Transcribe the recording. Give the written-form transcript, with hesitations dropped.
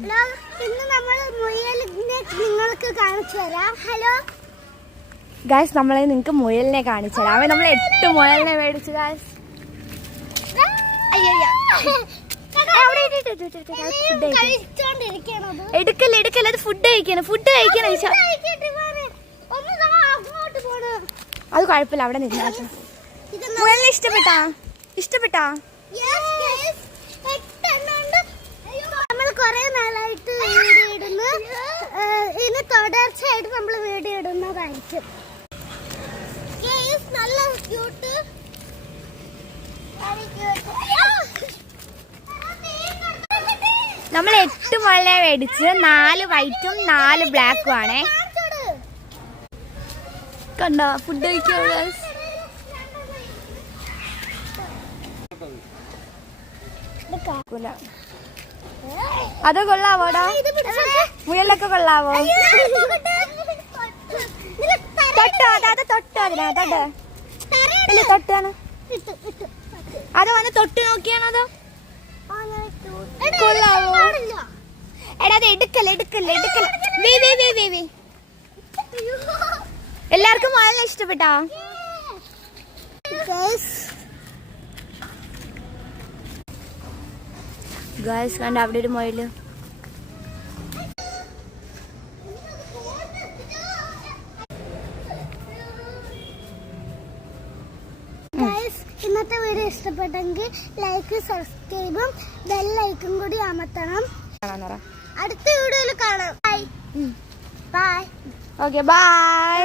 ഇന്ന് നമ്മൾ മുയലിനെ നിങ്ങൾക്ക് കാണിച്ചു തരാം. ഹലോ ഗായ്സ്, നമ്മളെ നിങ്ങൾക്ക് മുയലിനെ കാണിച്ചു തരാം. അവൻ നമ്മൾ 8 മുയലിനെ മേടിച്ചു ഗായ്സ്. എടുക്കല്ലേ എടുക്കല്ലേ, അത് ഫുഡ് കഴിക്കണം. അത് കുഴപ്പമില്ല, അവിടെ നിന്ന് മുയലിനെ ഇഷ്ടപ്പെട്ടാ? നമ്മൾ കുറെ നാളായിട്ട് വീഡിയോ ഇടുന്നു. ഇനി തുടർച്ചയായിട്ട് നമ്മൾ വീഡിയോ ഇടുന്നതായിരിക്കും. നല്ല ക്യൂട്ട്. നമ്മൾ 8 മുയലിനെ മേടിച്ച് 4 വൈറ്റും 4 ബ്ലാക്കും ആണേ. കണ്ടോ ഫുഡ് കഴിക്കോ? അത് കൊള്ളാവോടാ? മുയലൊക്കെ കൊള്ളാവോ? തൊട്ടാണ് അത് വന്ന് തൊട്ട് നോക്കിയാണോ? കൊള്ളാവോ? എടാ അത് എടുക്കല്ലേ. എല്ലാവർക്കും മുയലിനെ ഇഷ്ടപ്പെട്ടാ? ഗായ്സ് കണ്ട അവിടെ ഒരു മുയല്. ഇന്നത്തെ വീഡിയോ ഇഷ്ടപ്പെട്ടെങ്കിൽ ലൈക്ക്, സബ്സ്ക്രൈബും ബെല്ലൈക്കും കൂടി അമർത്തണം. അടുത്ത വീഡിയോയിൽ കാണാം. ബൈ. Okay bye.